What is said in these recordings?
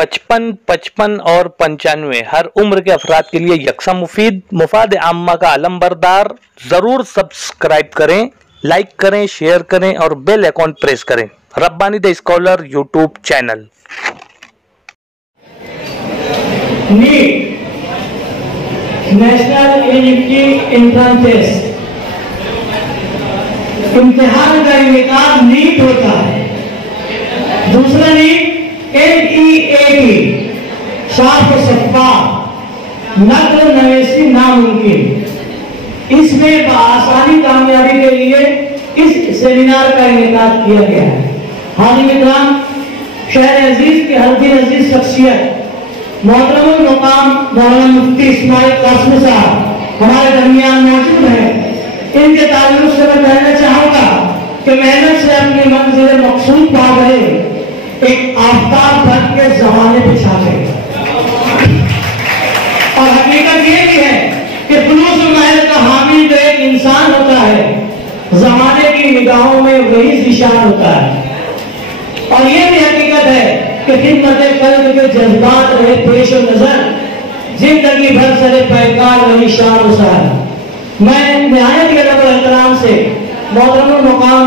55, 55 और 95 हर उम्र के अफराद के लिए यकसा मुफीद, मुफाद आम्मा का अलमबरदार। जरूर सब्सक्राइब करें, लाइक करें, शेयर करें और बेल आइकॉन प्रेस करें। Rabbani the scholar YouTube channel. NEET national eligibility entrance test, इम्तिहान का इनेकाद नीट होता है। दूसरा नीट NEAT, साफ सफा, नक्ल नवेसी नामुमकिन। इसमें बआसानी कामयाबी के लिए इस सेमिनार का इनेकाद किया गया है। हाजिर इकराम, शहर अजीज के हल्दी अजीज शख्सियत मोहतरमुल मुकाम मौलाना मुफ्ती इस्माइल कासिम साहब हमारे दरमियान मौजूद हैं। इनके ताल्लुक से मैं कहना चाहूंगा कि मेहनत से अपनी मंजिल मकसूद पा गए, एक आफ्ताब बन के जमाने पे छा गए। और हकीकत ये भी है कि खुलूस महल का हामी तो एक इंसान होता है, जमाने की निगाहों में वही निशान होता है। और ये भी हकीकत है कि खिदमत कल्ब के जज्बात रहे पेश नजर, जिंदगी भर सरे पैकार वही शान उसार। मैं निहायत अदब और एहतराम से मोहतरम मुकाम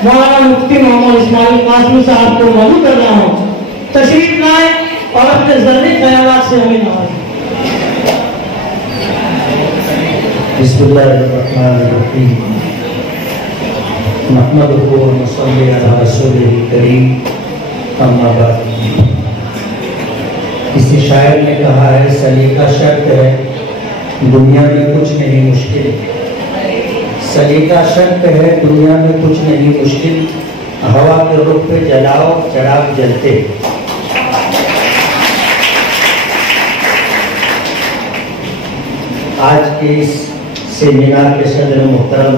मौलाना मुफ्ती मोहम्मद इस्माइल कासिम साहब को मौजूद कर रहा हूँ। तशरीफ लाए और अपने ज़र्री ख्यालात से हमें नवाजें। बिस्मिल्लाहिर्रहमानिर्रहीम। नहमदुहु व नसल्ली अला रसूलिल करीम, अम्मा बाद। किसी शायर ने कहा है, सलीका शर्त है, दुनिया में कुछ नहीं मुश्किल। सलीका शर्त है, दुनिया में कुछ नहीं मुश्किल। हवा के रुख पे जलाओ चराग जलते। आज के इस सेमिनार के सदर मोहतरम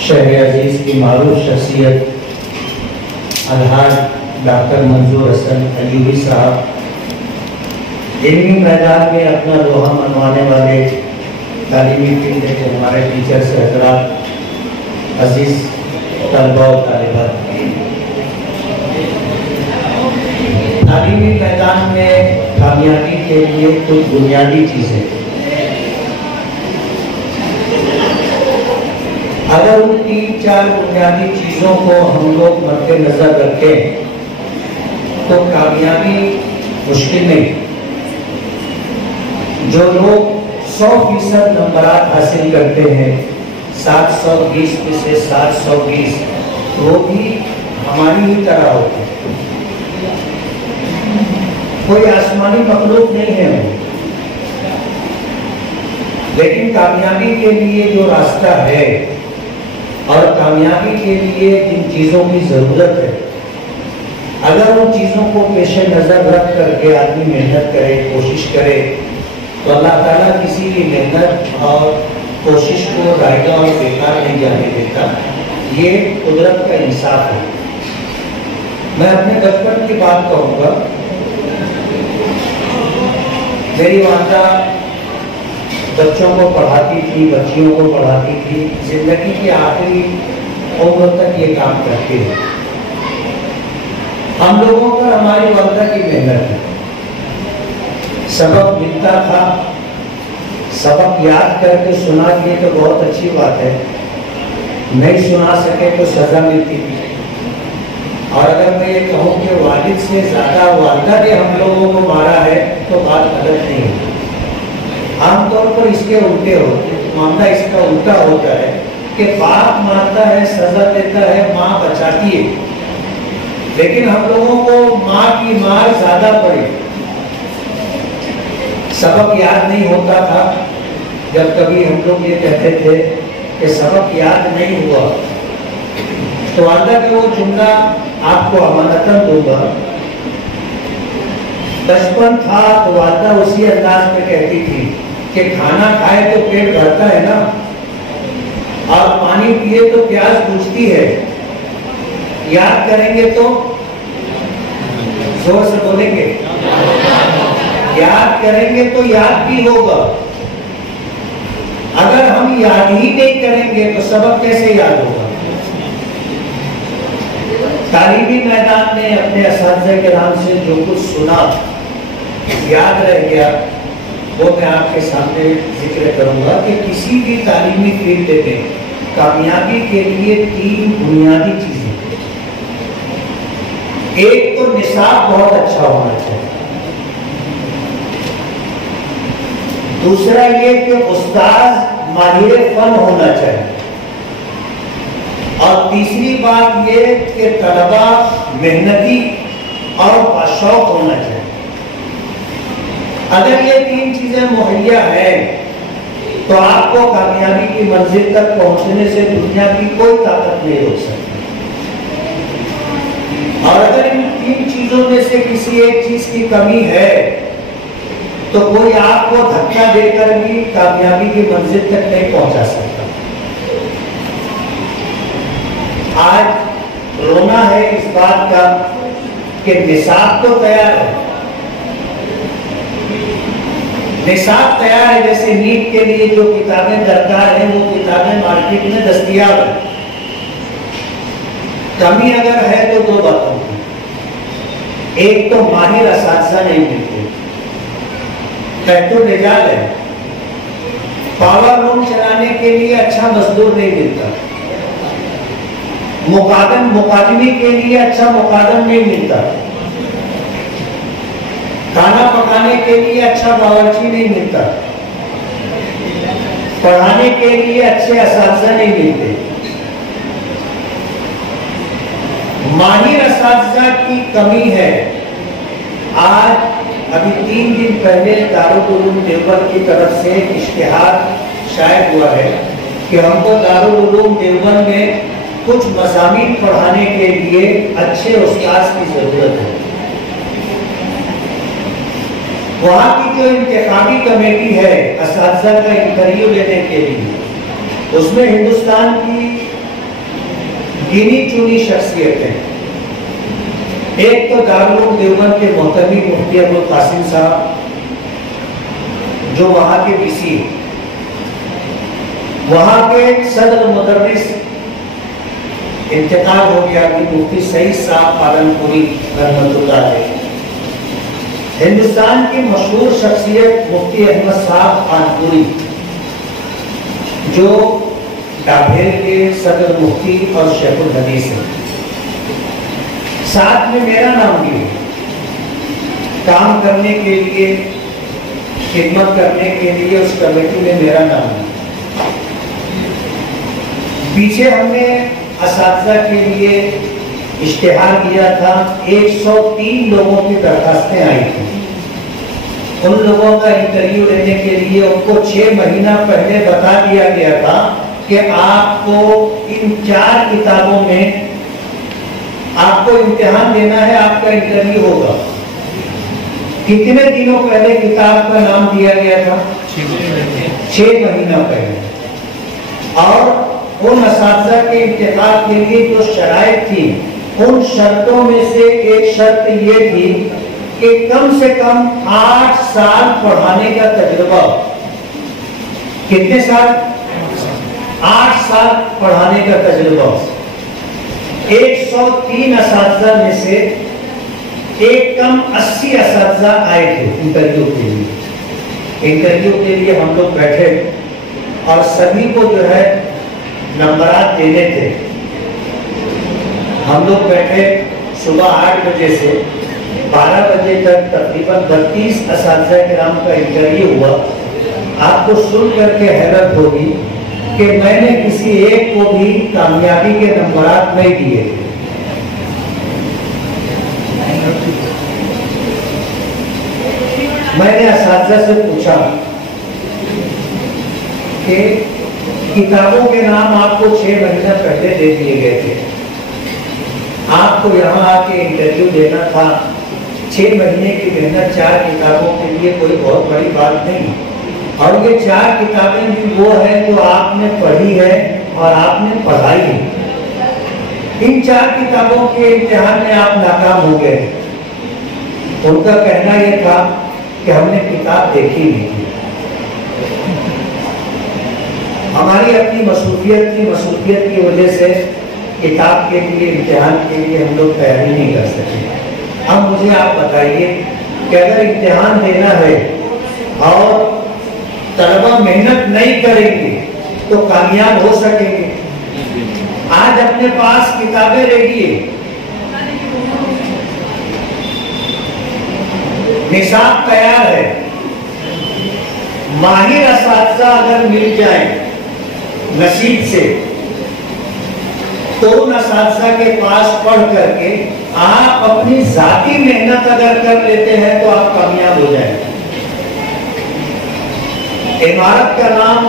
शहर अजीज की मारूफ शख्सियत अलहाज डॉक्टर मंजूर हसन अयूबी साहब, इल्मी मैदान में अपना लोहा मनवाने वाले तालीमी फील्ड के हमारे टीचर से हजरात, अजीज तलबा और तालिबात, तालीमी मैदान में कामयाबी के लिए कुछ बुनियादी चीज़ें, अगर उन 3-4 बुनियादी चीज़ों को हम लोग मद्देनजर रखें तो कामयाबी मुश्किल नहीं। जो लोग 100% नंबरात हासिल करते हैं, 720 में से 720, वो भी हमारी ही तरह होते हैं। कोई आसमानी मखलूक नहीं है वो, लेकिन कामयाबी के लिए जो रास्ता है और कामयाबी के लिए जिन चीज़ों की ज़रूरत है, अगर उन चीज़ों को पेश नज़र रख करके आदमी मेहनत करे, कोशिश करे, तो अल्लाह ताला किसी की मेहनत और कोशिश को रायगा और बेकार नहीं जाने देता। ये कुदरत का इंसाफ है। मैं अपने बचपन की बात कहूँगा। मेरी वालदा बच्चों को पढ़ाती थी, बच्चियों को पढ़ाती थी, जिंदगी की आखिरी उम्र तक ये काम करती है। हम लोगों पर हमारी वालदा की मेहनत है। सबक मिलता था, सबक याद करके सुना दिए तो बहुत अच्छी बात है, नहीं सुना सके तो सजा मिलती थी। और अगर मैं ये कहूँ कि वालिद से ज़्यादा वालदा ने हम लोगों को मारा है तो बात गलत नहीं है। आमतौर पर इसके उल्टे होते, मामला इसका उल्टा होता है कि बाप मारता है, सजा देता है, माँ बचाती है। लेकिन हम लोगों को माँ की मार ज़्यादा पड़ी। सबक याद नहीं होता था। जब कभी हम लोग ये कहते थे कि सबक याद नहीं हुआ, तो वालदा का वो जुमला आपको अमानतन दूंगा। बचपन था तो वालदा उसी अंदाज में कहती थी कि खाना खाए तो पेट भरता है ना, और पानी पिए तो प्यास बुझती है। याद करेंगे तो जोर से बोलेंगे, याद करेंगे तो याद भी होगा। अगर हम याद ही नहीं करेंगे तो सबक कैसे याद होगा? تعلیمی میدان میں اپنے اساتذہ کرام سے جو کچھ سنا یاد رہ گیا وہ میں آپ کے سامنے ذکر کروں گا کہ کسی بھی تعلیمی فیلڈ میں کامیابی کے لیے 3 بنیادی چیزیں، ایک تو نصاب بہت اچھا ہونا چاہیے، دوسرا یہ کہ استاد ماہر فن ہونا چاہیے، اور تیسری بات یہ کہ طلبہ محنتی اور باشوق ہونا چاہیے۔ اگر یہ 3 چیزیں مہیا ہیں تو آپ کو کامیابی کی منزل تک پہنچنے سے دنیا کی کوئی طاقت نہیں روک سکتی، اور اگر ان 3 چیزوں میں سے کسی ایک چیز کی کمی ہے تو کوئی آپ کو دھکا دے کر بھی کامیابی کی منزل تک نہیں پہنچا سکتا۔ آج رونا ہے اس بات کا کہ نصاب تو تیار ہے، نصاب تیار ہے، جیسے نیٹ کے لیے جو کتابیں درکار ہیں وہ کتابیں مارکیٹ میں دستیاب ہیں، کمی اگر ہے تو 2 باتوں کی، ایک تو ماہر اساتذہ نہیں ملتے، قحط و نجات ہے، پاور روم چلانے کے لیے اچھا مزدور نہیں ملتا، مقادمے کے لیے اچھا مقادم نہیں ملتا، کھانا پکانے کے لیے اچھا باورچی نہیں ملتا، پڑھانے کے لیے اچھے اساتذہ نہیں ملتے۔ ماہر اساتذہ کی کمی ہے۔ آج ابھی 3 دن پہلے دارالعلوم دیوبند کی طرف سے ایک اشتہار شائع ہوا ہے کہ ہم کو دارالعلوم دیوبند میں کچھ مضامین پڑھانے کے لیے اچھے استاذ کی ضرورت ہے۔ وہاں کی جو انتخابی کمیٹی ہے اساتذہ کا انٹرویو لینے کے لیے، اس میں ہندوستان کی گنی چنی شخصیتیں، ایک تو دارالعلوم دیوبند کے محترم مفتی ابوالقاسم صاحب جو وہاں کے وی سی، وہاں کے صدر مدرس انتقال ہو گیا کہ مفتی سعید صاحب پالنپوری رحمۃ اللہ علیہ، ہندوستان کی مشہور شخصیت مفتی احمد صاحب خانپوری جو ڈابھیل کے صدر مفتی اور شیخ الحدیث ہیں، ساتھ میں میرا نام بھی کام کرنے کے لیے، خدمت کرنے کے لیے اس کمیٹی میں میرا نام ہے۔ پیچھے ہم نے اساتذہ کے لیے اشتہار دیا تھا، 103 لوگوں کی درخواستیں آئی تھیں، ان لوگوں کا انٹرویو لینے کے لیے ان کو 6 مہینہ پہلے بتا دیا گیا تھا کہ آپ کو ان 4 کتابوں میں آپ کو امتحان دینا ہے، آپ کا انٹرویو ہوگا۔ کتنے دنوں پہلے کتاب کا نام دیا گیا تھا؟ 6 مہینہ پہلے۔ اور ان اساتذہ کے انتخاب کے لیے جو شرائط تھی، ان شرطوں میں سے ایک شرط یہ تھی کہ کم سے کم 8 سال پڑھانے کا تجربہ۔ کتنے سال؟ 8 سال پڑھانے کا تجربہ۔ 103 اساتذہ میں سے ایک کم 80 اساتذہ آئے تھے انٹرویو کے لیے۔ انٹرویو کے لیے ہم لوگ بیٹھے اور سبھی کو جو ہے نمبرات دینے تھے۔ ہم لوگ بیٹھے صبح 8 بجے سے 12 بجے تک، تقریباً 32 اساتذہ کرام کا انٹرویو ہوا۔ آپ کو سن کر کے حیرت ہوگی کہ میں نے کسی ایک کو بھی کامیابی کے نمبرات نہیں دیے۔ میں نے اساتذہ سے پوچھا کہ کتابوں کے نام آپ کو 6 مہینہ پہلے دے دیے گئے تھے، آپ کو یہاں آ کے انٹرویو دینا تھا، 6 مہینے کی محنت 4 کتابوں کے لیے کوئی بہت بڑی بات نہیں، اور یہ 4 کتابیں بھی وہ ہیں جو آپ نے پڑھی ہے اور آپ نے پڑھائی ہے۔ ان 4 کتابوں کے امتحان میں آپ ناکام ہو گئے۔ ان کا کہنا یہ تھا کہ ہم نے کتاب دیکھی نہیں تھی، ہماری اپنی مصروفیت کی وجہ سے کتاب کے لیے امتحان کے لیے ہم لوگ تیاری نہیں کر سکے۔ اب مجھے آپ بتائیے کہ اگر امتحان دینا ہے اور طلبہ محنت نہیں کریں گے تو کامیاب ہو سکیں گے؟ آج اپنے پاس کتابیں ریڈی ہے، نصاب تیار ہے، ماہر اساتذہ اگر مل جائیں نصیب سے تو ان اساتذہ کے پاس پڑھ کر کے آپ اپنی ذاتی محنت اگر کر لیتے ہیں تو آپ کامیاب ہو جائیں۔ عمارت کا نام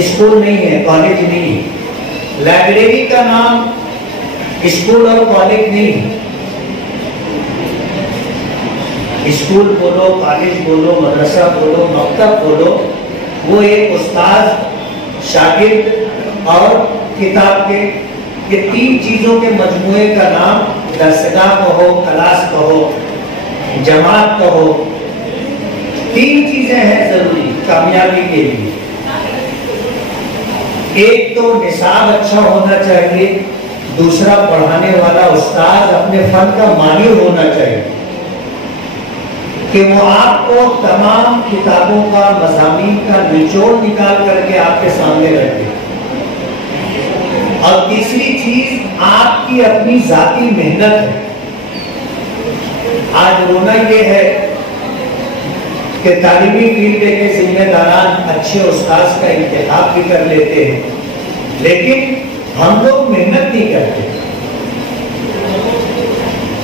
اسکول نہیں ہے، کالج نہیں ہے۔ لائبریری کا نام اسکول اور کالج نہیں ہے۔ اسکول بولو، کالج بولو، مدرسہ بولو، مکتب بولو، وہ ایک استاد، شاگرد اور کتاب کے یہ تین چیزوں کے مجموعے کا نام درسگاہ کہو، کلاس کہو، جماعت کہو۔ تین چیزیں ہیں ضروری کامیابی کے لیے۔ ایک تو نصاب اچھا ہونا چاہیے، دوسرا پڑھانے والا استاد اپنے فن کا ماہر ہونا چاہیے کہ وہ آپ کو تمام کتابوں کا، مضامین کا نچوڑ نکال کر کے آپ کے سامنے رکھے۔ اور تیسری چیز آپ کی اپنی ذاتی محنت ہے۔ آج رونا یہ ہے کہ تعلیمی فیلڈ کے ذمہ داران اچھے استاذ کا انتخاب بھی کر لیتے ہیں، لیکن ہم لوگ محنت نہیں کرتے۔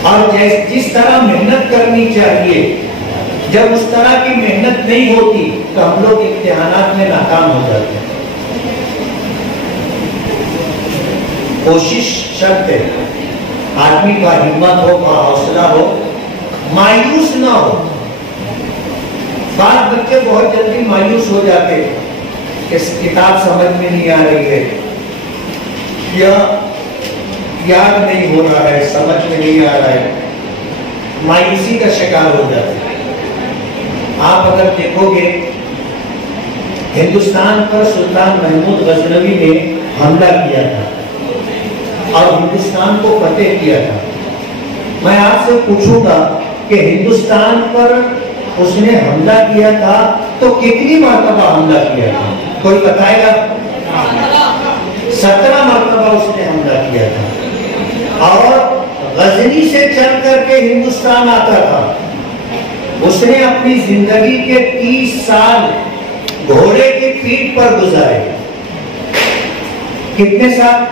اور جس طرح محنت کرنی چاہیے، جب اس طرح کی محنت نہیں ہوتی تو ہم لوگ امتحانات میں ناکام ہو جاتے ہیں۔ کوشش شرط ہے، آدمی کا ہمت ہو، کا حوصلہ ہو، مایوس نہ ہو۔ بعض بچے بہت جلدی مایوس ہو جاتے ہیں کہ کتاب سمجھ میں نہیں آ رہی ہے، یا یاد نہیں ہو رہا ہے، سمجھ میں نہیں آ رہا ہے، مایوسی کا شکار ہو جاتے ہیں۔ آپ اگر دیکھو گے ہندوستان پر سلطان محمود غزنوی نے حملہ کیا تھا اور ہندوستان کو فتح کیا تھا۔ میں آپ سے پوچھوں گا کہ ہندوستان پر اس نے حملہ کیا تھا تو کتنی مرتبہ حملہ کیا تھا؟ کوئی بتائے گا؟ 17 مرتبہ اس نے حملہ کیا تھا، اور غزنی سے چل کر کے ہندوستان آتا تھا۔ اس نے اپنی زندگی کے 30 سال گھوڑے کی پیٹھ پر گزارے۔ کتنے سال؟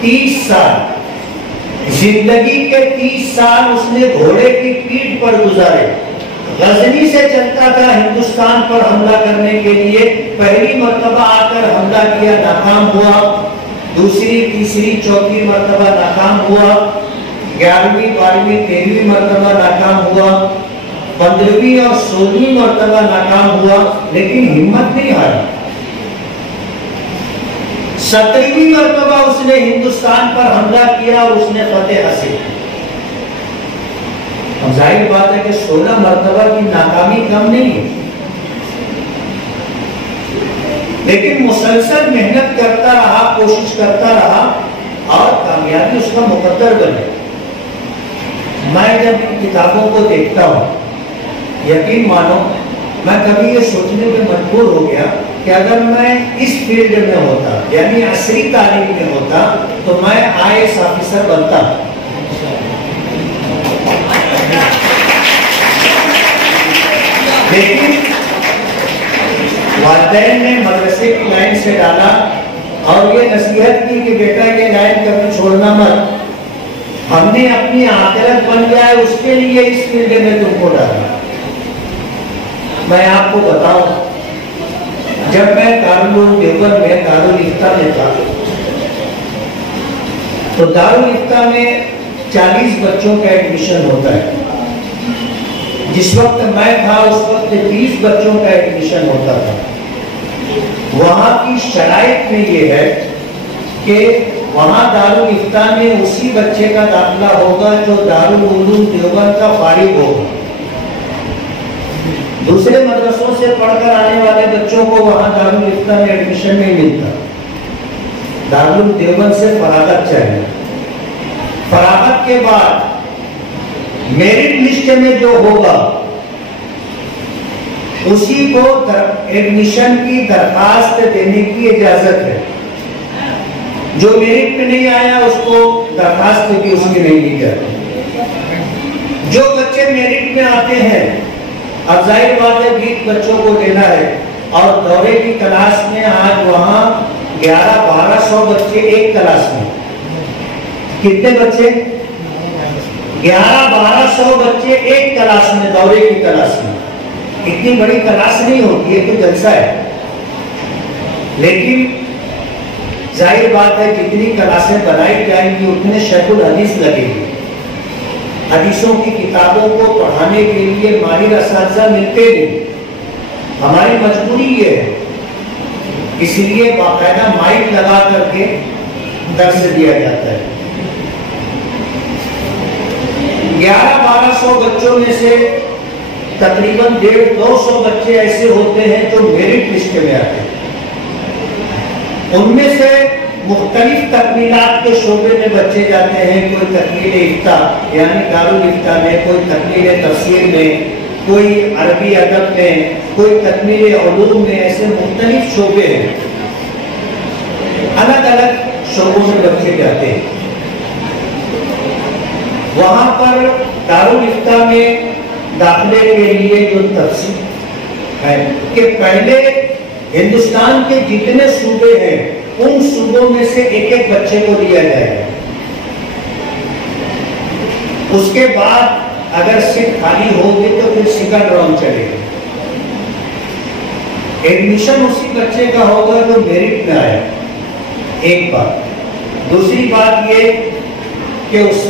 30 سال۔ زندگی کے 30 سال اس نے گھوڑے کی پیٹھ پر گزارے۔ غزنی سے چلتا تھا ہندوستان پر حملہ کرنے کے لیے، پہلی مرتبہ آ کر حملہ کیا، ناکام ہوا، دوسری، تیسری، چوتھی مرتبہ ناکام ہوا، 11ویں، 12ویں، 13ویں مرتبہ ناکام ہوا، 15ویں اور 16ویں مرتبہ ناکام ہوا، لیکن ہمت نہیں ہاری۔ 17ویں مرتبہ اس نے ہندوستان پر حملہ کیا اور اس نے فتح حاصل کی۔ اب ظاہر بات ہے کہ 16 مرتبہ کی ناکامی کم نہیں ہے، لیکن مسلسل محنت کرتا رہا، کوشش کرتا رہا اور کامیابی اس کا مقدر بنے۔ میں جب ان کتابوں کو دیکھتا ہوں، یقین مانو میں کبھی یہ سوچنے میں مجبور ہو گیا کہ اگر میں اس فیلڈ میں ہوتا، یعنی عصری تعلیم میں ہوتا، تو میں IAS آفیسر بنتا۔ لیکن والدین نے مدرسے کی لائن سے ڈالا اور یہ نصیحت کی کہ بیٹا یہ لائن کبھی چھوڑنا مت، ہم نے اپنی آخرت بن جائے اس کے لیے اس فیلڈ میں تم کو ڈالا۔ میں آپ کو بتاؤں، جب میں دارالعلوم دیوبند میں دارالفتہ میں تھا تو دارالفتہ میں 40 بچوں کا ایڈمیشن ہوتا ہے۔ جس وقت میں تھا اس وقت 20 بچوں کا ایڈمیشن ہوتا تھا۔ وہاں کی شرائط میں یہ ہے کہ وہاں دارالفتہ میں اسی بچے کا داخلہ ہوگا جو دارالعلوم دیوبند کا فارغ ہوگا۔ دوسرے مدرسوں سے پڑھ کر آنے والے بچوں کو وہاں دارالفتہ میں ایڈمیشن نہیں ملتا۔ दारुल देवबंद से फरागत चाहिए। फरागत के बाद मेरिट लिस्ट में जो होगा उसी को एडमिशन की दरखास्त देने की इजाजत है। जो मेरिट में नहीं आया उसको दरखास्त भी उसकी नहीं दी जाती। जो बच्चे मेरिट में आते हैं, अब जाहिर बात है 20 बच्चों को लेना है और दौरे की क्लास में आज वहां 1100-1200 बच्चे एक क्लास में। कितने बच्चे? 1100-1200 बच्चे एक क्लास में, दौरे की क्लास में। इतनी बड़ी क्लास नहीं होती है, तो जलसा है। लेकिन जाहिर बात है जितनी क्लासें बनाई जाएंगी उतने शेखुल हदीस लगेंगे। हदीसों की किताबों को पढ़ाने के लिए माहिर असातिज़ा मिलते नहीं। हमारी मजबूरी ये है, इसलिए बाकायदा माइक लगा करके दर्स दिया जाता है। 1100-1200 बच्चों में से तकरीबन 150-200 बच्चे ऐसे होते हैं जो मेरिट लिस्ट में आते हैं। उनमें से मुख्तलिफ तकमीलात के शोबे में बच्चे जाते हैं। कोई तकमील इफ्ता यानी दारुल इफ्ता में, कोई तकमील तफसीर में, कोई अरबी अदब में, कोई तकमील उलूम में। ऐसे मुख्तलिफ शोबे हैं, अलग अलग शोबों में बच्चे जाते हैं। वहां पर दारुल इफ्ता में दाखिले के लिए जो तफसील है कि पहले हिंदुस्तान के जितने सूबे हैं उन सूबों में से एक एक बच्चे को लिया जाएगा। उसके बाद अगर सीट खाली होगी तो फिर सेकंड राउंड चलेगा। एडमिशन उसी बच्चे का होगा जो मेरिट में आया। एक बात। दूसरी बात ये कि उस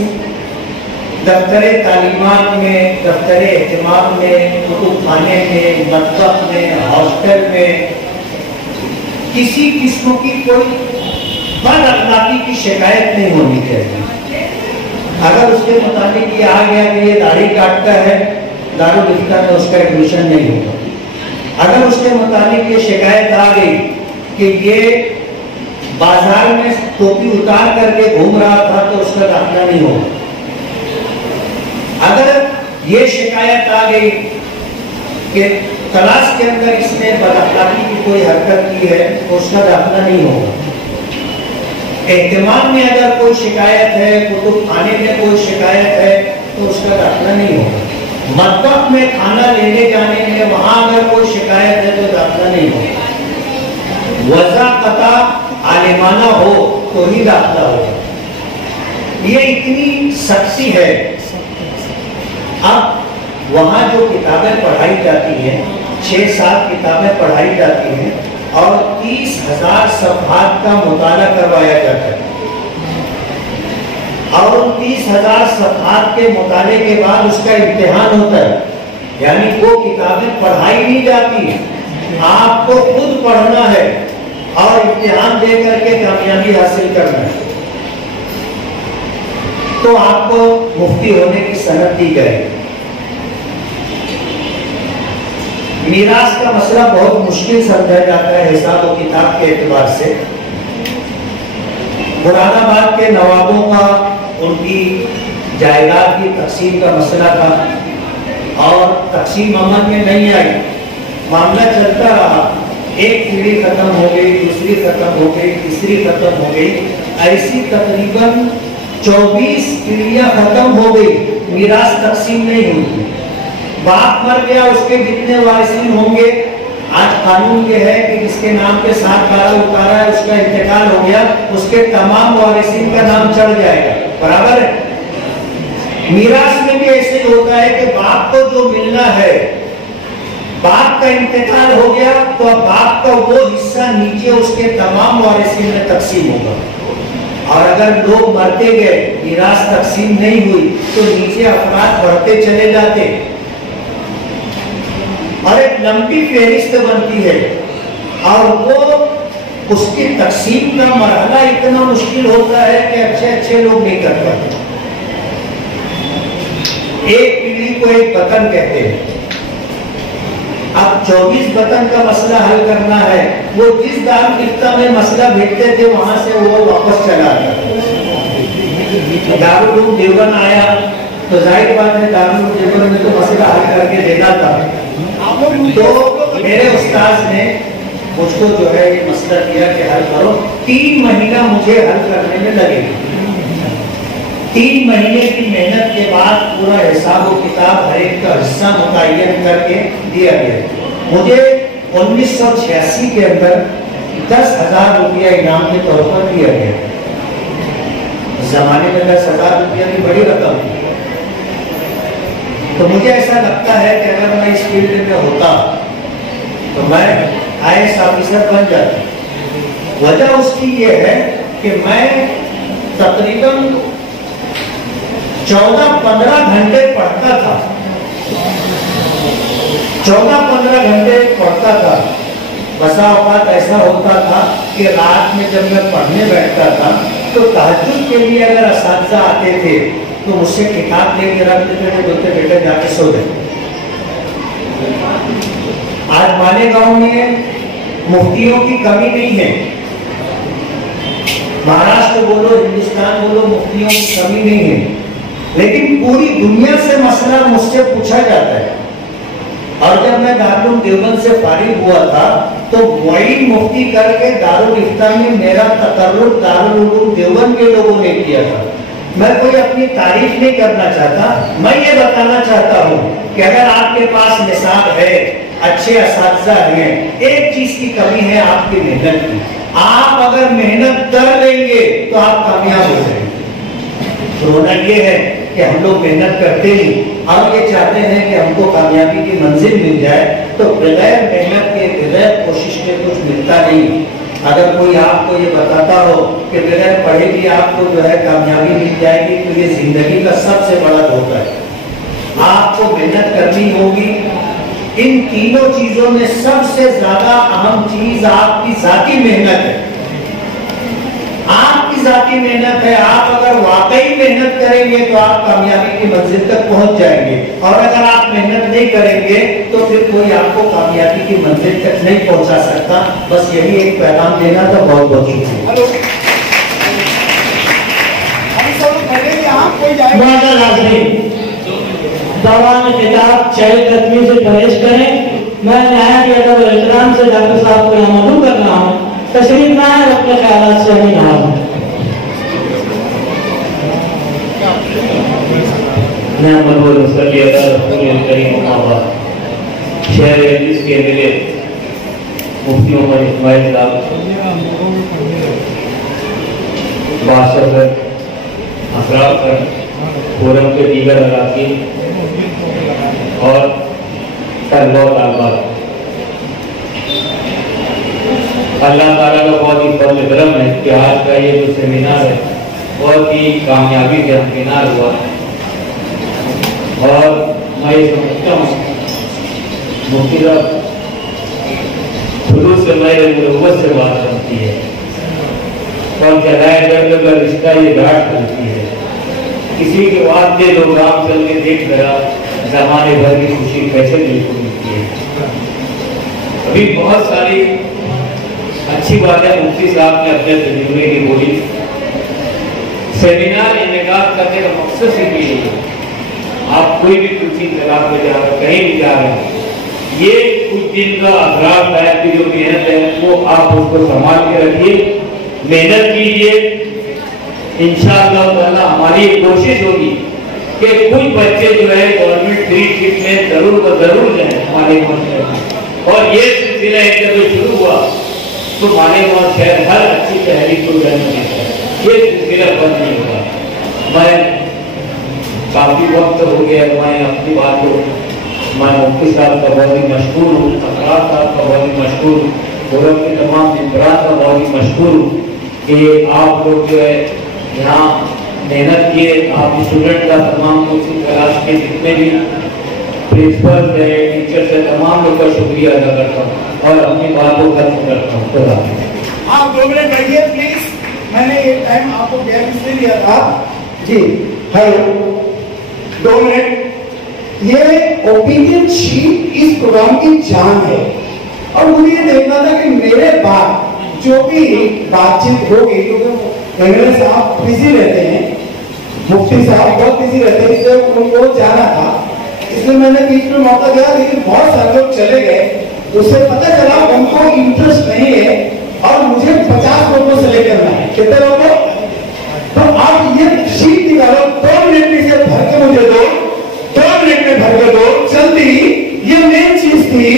दफ्तर तालीमात में, दफ्तर एहतिमाम में, कुतुब खाने में, मकतब में, हॉस्टल में किसी किस्म की कोई बदअखलाकी की शिकायत नहीं होनी चाहिए। अगर उसके मुताबिक ये आ गया कि ये दाढ़ी काटता है, दारुल इफ्ता में उसका एडमिशन नहीं होगा। अगर उसके मुताबिक ये शिकायत आ गई कि ये बाजार में टोपी उतार करके घूम रहा था तो उसका दाखिला नहीं होगा। अगर ये शिकायत आ गई कि क्लास के अंदर इसने बदअखलाकी की कोई हरकत की है तो उसका दाखिला नहीं होगा। एहतिमाम में अगर कोई शिकायत है, कुतुब खाने में कोई शिकायत है तो उसका दाखिला नहीं होगा। मकतब में खाना लेने जाने में वहां अगर कोई शिकायत है तो दाखिला नहीं होगा। वज़ाक़ता आलिमाना हो तो ही दाखिला होगा। ये इतनी सख्ती है। अब वहाँ जो किताबें पढ़ाई जाती हैं, 6-7 किताबें पढ़ाई जाती हैं और 30,000 सफ़हात का मुताला करवाया जाता है। और 30,000 सफ़हात के मुताले के बाद उसका इम्तिहान होता है। यानी वो किताबें पढ़ाई नहीं जाती, आपको खुद पढ़ना है और इम्तिहान दे करके कामयाबी हासिल करना है तो आपको मुफ्ती होने की सनद दी जाएगी। मीरास का मसला बहुत मुश्किल समझा जाता है हिसाब और किताब के एतबार से। मुरादाबाद के नवाबों का उनकी जायदाद की तकसीम का मसला था और तकसीम अमल में नहीं आई। मामला चलता रहा, एक पीढ़ी खत्म हो गई, दूसरी खत्म हो गई, तीसरी खत्म हो गई, ऐसी तकरीबन 24 पीढ़ियां खत्म हो गई, मीरास तकसीम नहीं हुई। बाप मर गया, उसके जितने वारिसीन होंगे, आज कानून ये है कि जिसके नाम पे 7 बारह उतारा है उसका इंतकाल हो गया, उसके तमाम वारिसीन का नाम चढ़ जाएगा। बराबर है। मीरास में भी ऐसे ही होता है कि बाप को जो मिलना है, बाप का इंतकाल हो गया तो अब बाप का वो हिस्सा नीचे उसके तमाम वारिसीन में तकसीम होगा। और अगर लोग मरते गए, मीरास तकसीम नहीं हुई तो नीचे अफराद बढ़ते चले जाते और एक लंबी फहरिस्त बनती है और वो उसकी तकसीम का मरहला इतना मुश्किल होता है कि अच्छे अच्छे लोग नहीं कर पाते। एक पीढ़ी को एक वतन कहते हैं। अब 24 वतन का मसला हल करना है, वो जिस दारुल में मसला भेजते थे वहां से वो वापस चला आता। दारुल उलूम देवबंद आया तो जाहिर बात है दारुल उलूम देवबंद में तो मसला हल करके देना था। तो मेरे उस्ताद ने मुझको जो है ये मसला दिया कि हल करो। 3 महीना मुझे हल करने में लगेगा। 3 महीने की मेहनत के बाद पूरा हिसाब व किताब हर एक का हिस्सा मुतय्यन करके दिया गया। मुझे 1986 के अंदर 10,000 रुपया इनाम के तौर पर दिया गया। उस जमाने में 10,000 रुपया की बड़ी रकम थी। तो मुझे ऐसा लगता है कि अगर मैं इस फील्ड में होता तो मैं IAS ऑफिसर बन जाता। वजह उसकी ये है कि मैं तकरीबन 14-15 घंटे पढ़ता था। 14-15 घंटे पढ़ता था। बसा औकात ऐसा होता था कि रात में जब मैं पढ़ने बैठता था तो तहज्जुद के लिए अगर असातिज़ा आते थे तो मुझसे किताब लेके रख देते थे, बोलते बेटे जाके सो जाए। आज मालेगांव में मुफ्तियों की कमी नहीं है। महाराष्ट्र बोलो, हिंदुस्तान बोलो, मुफ्तियों की कमी नहीं है। लेकिन पूरी दुनिया से मसला मुझसे पूछा जाता है। और जब मैं दारुल उलूम देवबंद से फारिग हुआ था तो वही मुफ्ती करके दारुल इफ्ता में मेरा तकर्रुब दारुल उलूम देवबंद के लोगों ने किया था। मैं कोई अपनी तारीफ नहीं करना चाहता, मैं ये बताना चाहता हूँ कि अगर आपके पास निसाब है, अच्छे असातिज़ा हैं, एक चीज की कमी है आपकी मेहनत की। आप अगर मेहनत कर लेंगे तो आप कामयाब हो जाएंगे। रोना ये है कि हम लोग मेहनत करते नहीं और ये चाहते हैं कि हमको कामयाबी की मंजिल मिल जाए, तो बगैर मेहनत के बगैर कोशिश के कुछ मिलता नहीं। अगर कोई आपको ये बताता हो कि बगैर पढ़े भी आपको जो है कामयाबी मिल जाएगी तो ये जिंदगी का सबसे बड़ा धोखा है। आपको मेहनत करनी होगी। इन तीनों चीजों में सबसे ज्यादा अहम चीज आपकी जाती मेहनत है। आपकी जाती मेहनत है। आप अगर वाकई मेहनत करेंगे तो आप कामयाबी की मंजिल तक पहुंच जाएंगे, और अगर आप मेहनत नहीं करेंगे तो फिर कोई आपको कामयाबी की मंजिल तक नहीं पहुंचा सकता। बस यही एक पैगाम देना था। बहुत बहुत शुक्रिया। दौरान खिताब चहलकदमी से परहेज करें। मैं नहायत अदब और एहतराम से डॉक्टर साहब को यहाँ मदू कर रहा हूँ। तशरीफ ना है, अपने ख्यालात से हमें नवाजें। शहर के मिले मुफ्तियों पर इस्माइल साहब, बादशाह सर, असराफ सर, फोरम के दीगर अराकीन और तलबा और तालिबात, अल्लाह ताला का बहुत ही फज़ल करम है कि आज का ये जो सेमिनार है बहुत ही कामयाबी से सेमिनार हुआ। और मैं ये समझता हूँ मुफ्ती साहब शुरू से मेरे मुरव्वत से बात बनती है और चलाए दर्द का रिश्ता ये गांठ बनती है। किसी के वास्ते लोग काम चल के देख करा जमाने भर की खुशी कैसे दिल को मिलती है। अभी बहुत सारी अच्छी बातें मुफ्ती साहब ने अपने तजुर्बे की बोली। सेमिनार इनेकाद करने का मकसद ही नहीं है आप कोई भी कुर्सी तलाश में जा रहे कहीं भी जा रहे हैं, ये कुछ दिन का अफराद लायक की जो मेहनत है वो आप उसको संभाल के रखिए, मेहनत कीजिए। इंशाअल्लाह ताला हमारी कोशिश होगी कि कुछ बच्चे जो है गवर्नमेंट फ्री शिप में जरूर व जरूर जाए हमारे वहाँ। और ये सिलसिला एक जब शुरू हुआ तो हमारे वहाँ शहर हर अच्छी तहरीक को जन्म देता है, ये सिलसिला बंद नहीं होगा। मैं काफी वक्त हो गया, मैं अपनी बात को मैं मुफ्ती साहब का बहुत ही मशहूर हूँ, अफराद साहब का बहुत ही मशहूर हूँ, फोरम के तमाम मेंबरान का बहुत ही मशहूर हूँ कि आप लोग जो है यहाँ मेहनत किए। आप स्टूडेंट का तमाम कोचिंग क्लास के जितने भी प्रिंसिपल है, टीचर्स है, तमाम लोग का शुक्रिया अदा करता हूँ और अपनी बात को खत्म करता हूँ। खुदा आप 2 मिनट बैठिए प्लीज। मैंने ये टाइम आपको गैप इसलिए दिया था जी। हेलो 2 मिनट ये ओपिनियन शीट इस प्रोग्राम की जान है। और मुझे ये देखना था कि मेरे बाद जो भी बातचीत होगी, क्योंकि एमएलए साहब बिजी रहते हैं, मुफ्ती साहब बहुत बिजी रहते हैं, इसलिए उनको जाना था, इसलिए मैंने बीच में मौका दिया। लेकिन बहुत सारे लोग चले गए, उससे पता चला उनको इंटरेस्ट नहीं है और मुझे 50 लोगों से लेकर है। कितने लोगों? तो आप ये शीट निकालो, 2 मिनट में से भर के मुझे दो, 2 मिनट में भर के दो जल्दी। ये मेन चीज थी,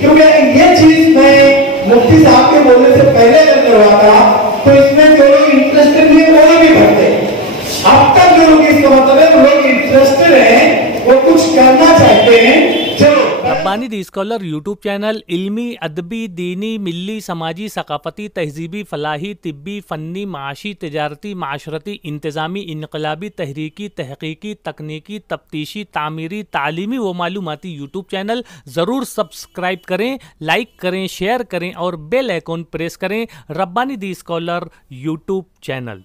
क्योंकि ये चीज मैं मुफ्ती साहब के बोलने से पहले अगर करवाता तो इसमें जो लोग इंटरेस्टेड नहीं वो लोग भी भरते। अब तक जो लोग, इसका मतलब है लोग इंटरेस्टेड हैं, वो कुछ करना चाहते हैं। चलो, रब्बानी दी स्कॉलर यूट्यूब चैनल इल्मी, अदबी, दीनी, मिली, समाजी, सकाफती, तहजीबी, फलाही, तिब्बी, फ़न्नी, माशी, तिजारती, माशरती, इंतज़ामी, इनकलाबी, तहरीकी, तहकीकी, तकनीकी, तफ्तीशी, तामीरी, तालीमी व मालूमाती यूट्यूब चैनल ज़रूर सब्सक्राइब करें, लाइक करें, शेयर करें और बेल आइकॉन प्रेस करें। रब्बानी दी स्कॉलर यूट्यूब चैनल।